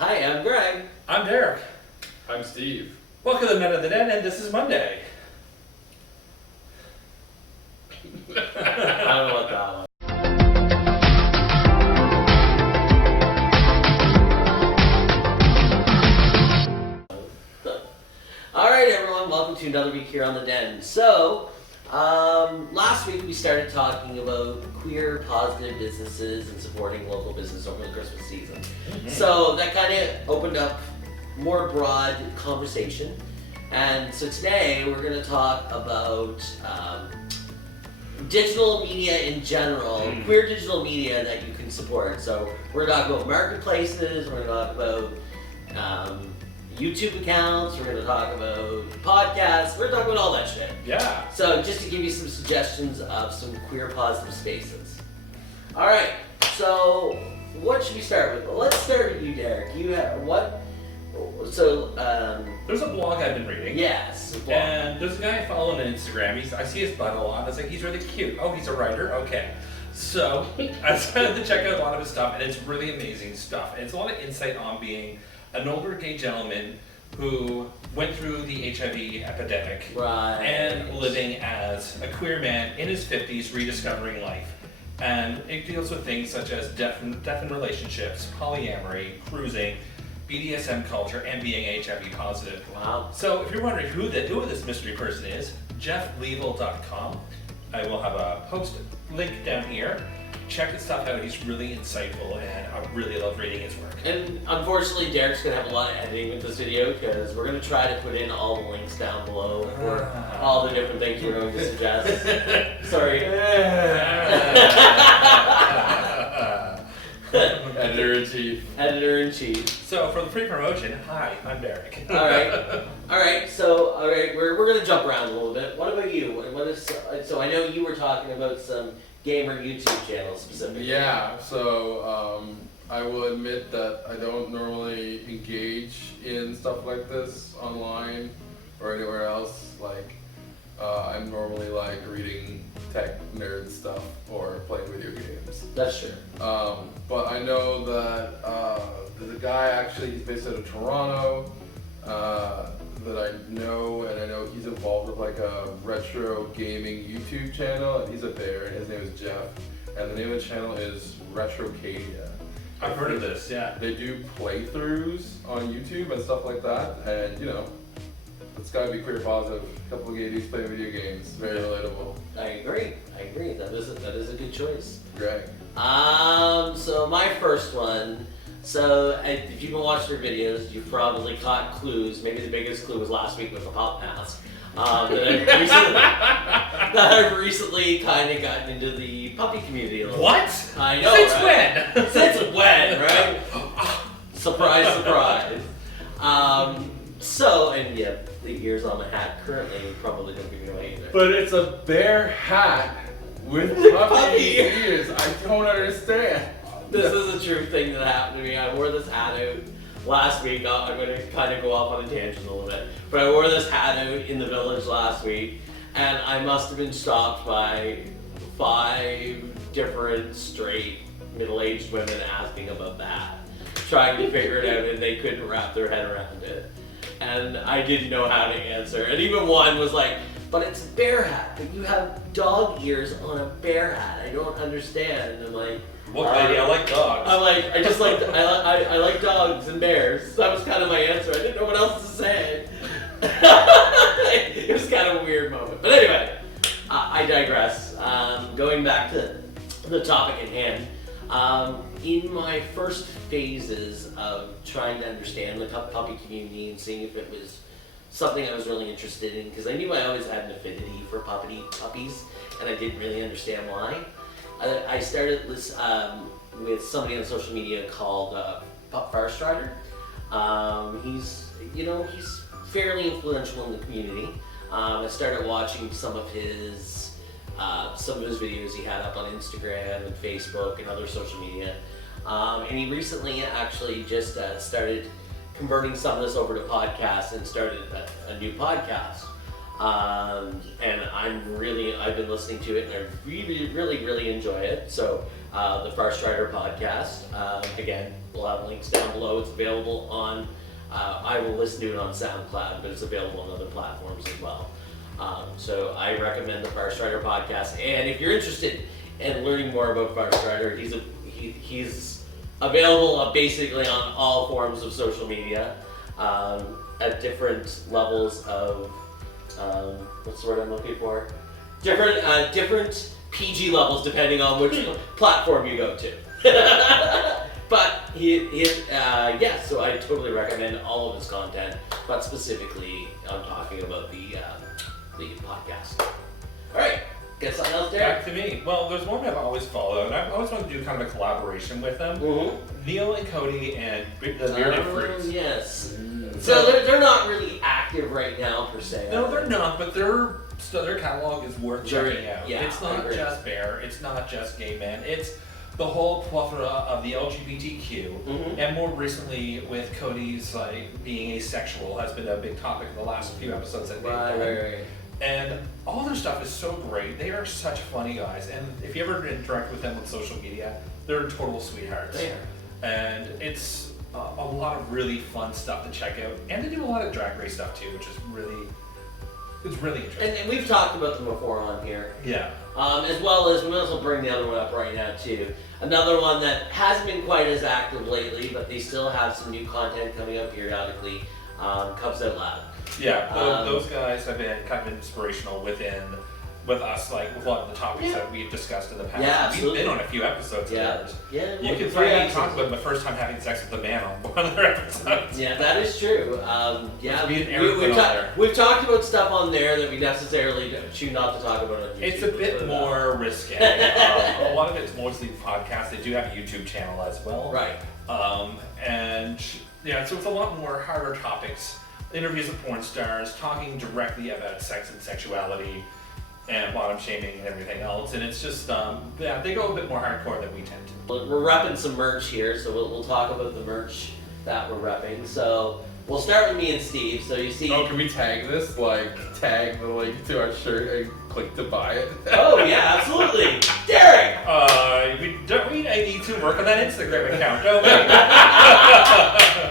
Hi, I'm Greg. I'm Derek. I'm Steve. Welcome to the Men of the Den, and this is Monday. I don't know what that was. Alright everyone, welcome to another week here on the Den. So, last week we started talking about queer positive businesses and supporting local business over the Christmas season. Mm-hmm. So that kind of opened up more broad conversation. And so today we're going to talk about digital media in general, queer digital media that you can support. So we're going to talk about marketplaces, we're going to talk about YouTube accounts, we're going to talk about podcasts, we're going to talk about all that shit. Yeah. So just to give you some suggestions of some queer positive spaces. Alright, so what should we start with? Well, let's start with you, Derek. You have what? So, there's a blog I've been reading. Yes. And there's a guy I follow on Instagram. I see his butt a lot. I was like, he's really cute. Oh, he's a writer? Okay. So I started to check out a lot of his stuff, and it's really amazing stuff. And it's a lot of insight on being an older gay gentleman who went through the HIV epidemic and living as a queer man in his 50s, rediscovering life. And it deals with things such as death in relationships, polyamory, cruising, BDSM culture, and being HIV positive. Wow. So if you're wondering who this mystery person is, jefflevel.com. I will have a post link down here. Check his stuff out. He's really insightful, and I really love reading his work. And unfortunately, Derek's going to have a lot of editing with this video because we're going to try to put in all the links down below for all the different things we're going to suggest. Sorry. Editor-in-chief. Editor-in-chief. So for the free promotion, hi, I'm Derek. Alright, so we're going to jump around a little bit. What about you? What is so I know you were talking about some gamer YouTube channels specifically. Yeah, so I will admit that I don't normally engage in stuff like this online or anywhere else. Like, I'm normally like reading tech nerd stuff or playing video games. That's true. But I know that there's a guy, actually, he's based out of Toronto, that I know, and I know he's involved with like a retro gaming YouTube channel, and he's a bear, and his name is Jeff, and the name of the channel is Retrocadia. I've heard of this, yeah. They do playthroughs on YouTube and stuff like that, and you know, it's gotta be queer positive. A couple of gay dudes playing video games, very relatable. I agree. That is a good choice. Greg. So my first one. So if you've been watching their videos, you've probably caught clues. Maybe the biggest clue was last week with the pop mask. That I've recently kind of gotten into the puppy community a little. What? I know. Since right? when? Since when, right? Surprise, surprise. So, and yeah, the ears on my hat currently probably don't give me away either. But it's a bear hat with puppy ears. I don't understand. This is a true thing that happened to me. I wore this hat out last week. I'm going to kind of go off on a tangent a little bit. But I wore this hat out in the village last week, and I must have been stopped by 5 different straight middle-aged women asking about that, trying to figure it out, and they couldn't wrap their head around it. And I didn't know how to answer. And even one was like, but it's a bear hat, but you have dog ears on a bear hat. I don't understand. And I'm like, What lady? I like dogs. I'm like, I like dogs and bears. So that was kind of my answer. I didn't know what else to say. It was kind of a weird moment. But anyway, I digress. Going back to the topic at hand. In my first phases of trying to understand the puppy community and seeing if it was something I was really interested in, because I knew I always had an affinity for puppies, and I didn't really understand why. I started this with somebody on social media called Pup Farrstrider. He's fairly influential in the community. I started watching some of his videos he had up on Instagram and Facebook and other social media. And he recently actually just started converting some of this over to podcasts and started a new podcast. And I've been listening to it and I really enjoy it. So the Farstrider podcast. Again, we'll have links down below. It's available on, I will listen to it on SoundCloud, but it's available on other platforms as well. So I recommend the Farstrider podcast. And if you're interested in learning more about Farstrider, he's available basically on all forms of social media at different levels of, what's the word I'm looking for? Different PG levels depending on which platform you go to. But so I totally recommend all of his content, but specifically I'm talking about the podcast. All right, get something else there? Back to me. Well, there's one I've always followed, and I've always wanted to do kind of a collaboration with them. Mm-hmm. Neil and Cody and the Bearded Fruits. Yes. So they're not really active right now per se. No, they're not, but their catalog is worth checking out. Yeah, it's not just bear, it's not just gay men, it's the whole plethora of the LGBTQ, and more recently with Cody's being asexual has been a big topic in the last few episodes that they've done. Right. And all their stuff is so great. They are such funny guys, and if you ever interact with them on social media, they're total sweethearts. They are. And it's a lot of really fun stuff to check out, and they do a lot of drag race stuff too, which is really interesting. And we've talked about them before on here. Yeah. As well as, we might as well bring the other one up right now too. Another one that hasn't been quite as active lately, but they still have some new content coming up periodically, Cubs Out Loud. Yeah, those guys have been kind of inspirational with us, with a lot of the topics that we've discussed in the past. Yeah, absolutely. We've been on a few episodes of theirs. Yeah. You can find me talk about my first time having sex with a man on one of their episodes. Yeah, that is true. We've talked about stuff on there that we necessarily choose not to talk about on YouTube. It's a bit more risque. A lot of it's mostly podcasts. They do have a YouTube channel as well. Right. So it's a lot more harder topics. Interviews with porn stars, talking directly about sex and sexuality, and bottom shaming and everything else. And it's just, they go a bit more hardcore than we tend to. We're repping some merch here, so we'll talk about the merch that we're repping. So we'll start with me and Steve. So you see. Oh, can we tag this? Tag the link to our shirt and click to buy it? Oh yeah, absolutely, Derek. I need to work on that Instagram account, don't we?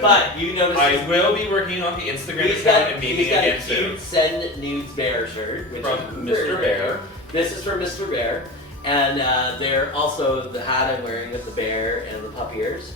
But you notice I will be working on the Instagram account and meeting again soon. He's got a cute Send Nudes Bear shirt, which from is Mistrbear. This is from Mistrbear, and they're also the hat I'm wearing with the bear and the pup ears.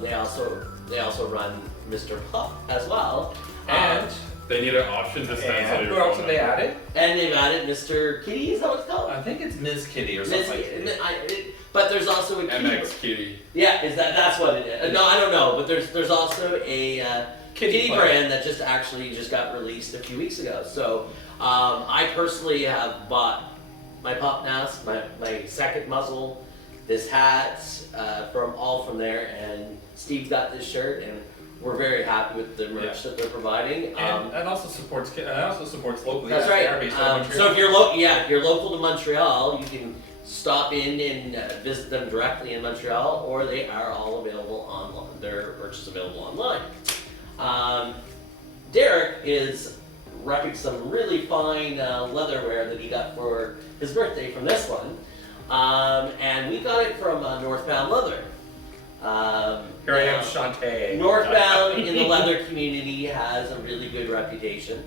They also run Mr. Pup as well, and they need an option to send. And who else have they added? And they've added Mr. Kitty. Is that what it's called? I think it's Ms. Kitty or something like that. But there's also a kitty. MX Kitty. Yeah, that's what it is. No, I don't know, but there's also a kitty brand that just got released a few weeks ago. So I personally have bought my pup nest, my second muzzle, this hat from there, and Steve got this shirt, and we're very happy with the merch that they're providing. And also supports locally. That's right. Based on Montreal. So if you're local to Montreal, you can stop in and visit them directly in Montreal, or they are all available online. Their merch is available online. Derek is repping some really fine leatherware that he got for his birthday from this one, and we got it from Northbound Leather. Here I am, Shantae. Northbound in the leather community has a really good reputation.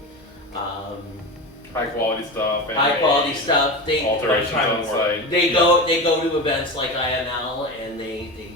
High quality stuff. They alterations on site. They go to events like IML, and they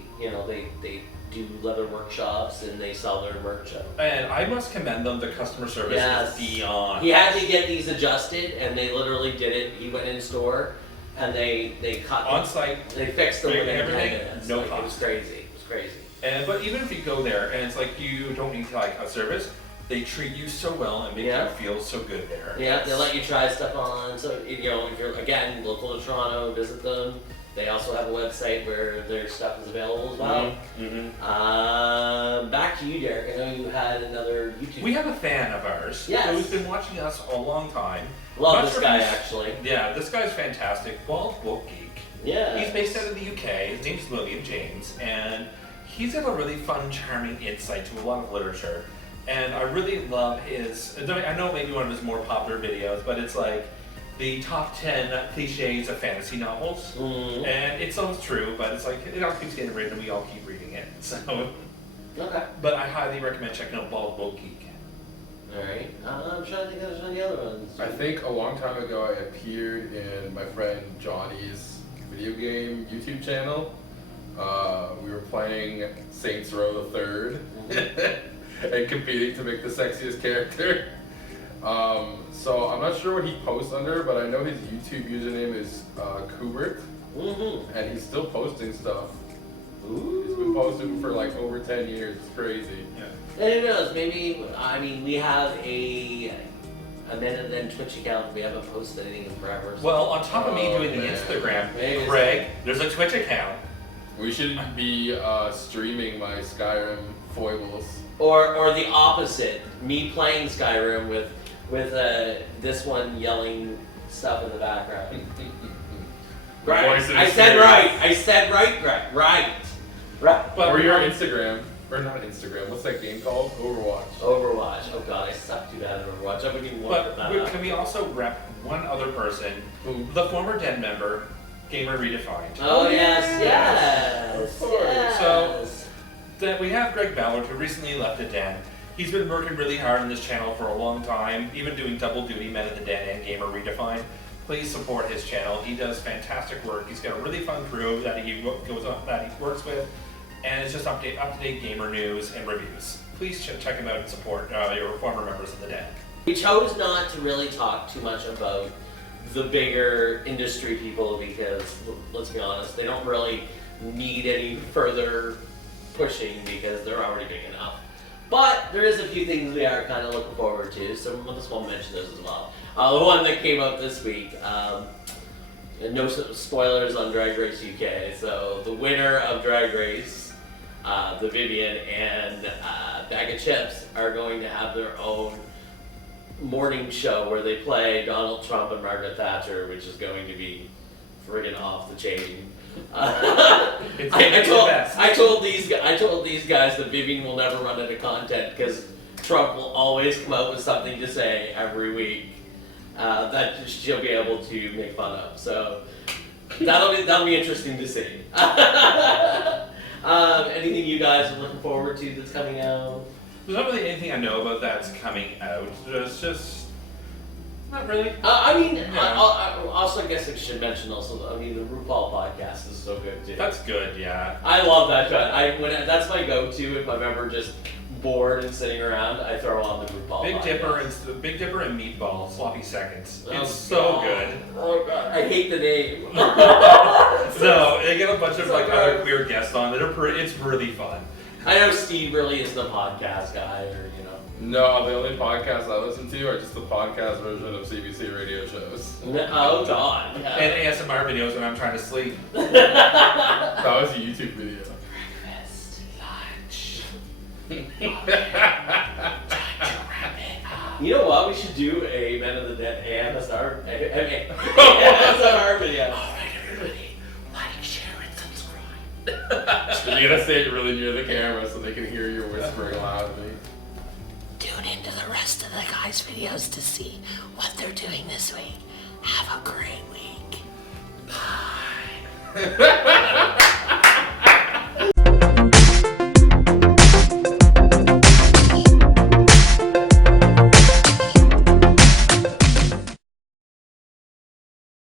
do leather workshops, and they sell their merch. And I must commend them. The customer service is beyond. He had to get these adjusted, and they literally did it. He went in store, and they cut on site. They fixed them within 10 everything. minutes. No cost. It was crazy. It was crazy. But even if you go there and it's like you don't need to a service, they treat you so well and make you feel so good there. Yeah, they let you try stuff on. So if you're again local to Toronto, visit them. They also have a website where their stuff is available as well. Mm-hmm. Back to you, Derek. I know you had another YouTube. We have a fan of ours who's been watching us a long time. Love this guy actually. Yeah, this guy's fantastic. Bald Woke Geek. Yeah. He's based out of the UK. His name's William James, and he's got a really fun, charming insight to a lot of literature. And I really love his. I know maybe one of his more popular videos, but it's like the top 10 cliches of fantasy novels. Mm-hmm. And it sounds true, but it's like, it all keeps getting written and we all keep reading it. So, Okay. but I highly recommend checking out Bald Bull Geek. Alright. I'm trying to think of any other ones. I think a long time ago I appeared in my friend Johnny's video game YouTube channel. We were playing Saints Row the Third and competing to make the sexiest character. So I'm not sure what he posts under, but I know his YouTube username is Kubert, and he's still posting stuff. Ooh. He's been posting for like over 10 years. It's crazy. Yeah. And who knows, maybe, I mean, we have a Minute Then Twitch account, we haven't posted anything in forever. So. Well, on top of me Oh, doing the man. Instagram, Maybe Greg, there's a Twitch account. We should be streaming my Skyrim foibles. Or the opposite, me playing Skyrim with this one yelling stuff in the background. Right. Voice of I the said Spirit. right. I said right. Right. But Or your Instagram, or not Instagram, what's that game called? Overwatch. Overwatch. Oh god, I suck too bad at Overwatch. I wouldn't even want to put that up. can we also rep one other person, Who? the former Den member, Gamer Redefined? Oh yes. Of course. Yes. That we have Greg Ballard, who recently left the Den. He's been working really hard on this channel for a long time, even doing double duty, Men in the Den and Gamer Redefined. Please support his channel. He does fantastic work. He's got a really fun crew that he works with, and it's just up-to-date gamer news and reviews. Please check him out and support your former members of the Den. We chose not to really talk too much about the bigger industry people because, let's be honest, they don't really need any further pushing because they're already big enough. But there is a few things we are kind of looking forward to, so we'll just want to mention those as well. The one that came out this week, no spoilers on Drag Race UK, so the winner of Drag Race, the Vivian and Bag of Chips, are going to have their own morning show where they play Donald Trump and Margaret Thatcher, which is going to be friggin' off the chain. I told these guys that Vivian will never run out of content because Trump will always come out with something to say every week that she'll be able to make fun of. So that'll be interesting to see. Anything you guys are looking forward to that's coming out? There's not really anything I know about that's coming out. There's just not really. I also guess I should mention also. I mean, the RuPaul podcast is so good too. That's good, yeah. I love that show. That's my go-to if I'm ever just bored and sitting around. I throw on the RuPaul. Big Dipper and Meatball, Sloppy Seconds. Oh, It's so God. good. Oh god, I hate the name. No, they get a bunch of So like good. other queer guests on that are it's really fun. I know Steve really isn't a podcast guy, or you know. No, the only podcasts I listen to are just the podcast version of CBC radio shows. Oh god. Yeah. And ASMR videos when I'm trying to sleep. That was a YouTube video. Breakfast, lunch. You know what? We should do a Men of the Dead ASMR video. Alright, everybody, like, share, and subscribe. You gotta say it really near the camera so they can hear you whispering loudly. Tune into the rest of the guys' videos to see what they're doing this week. Have a great week. Bye.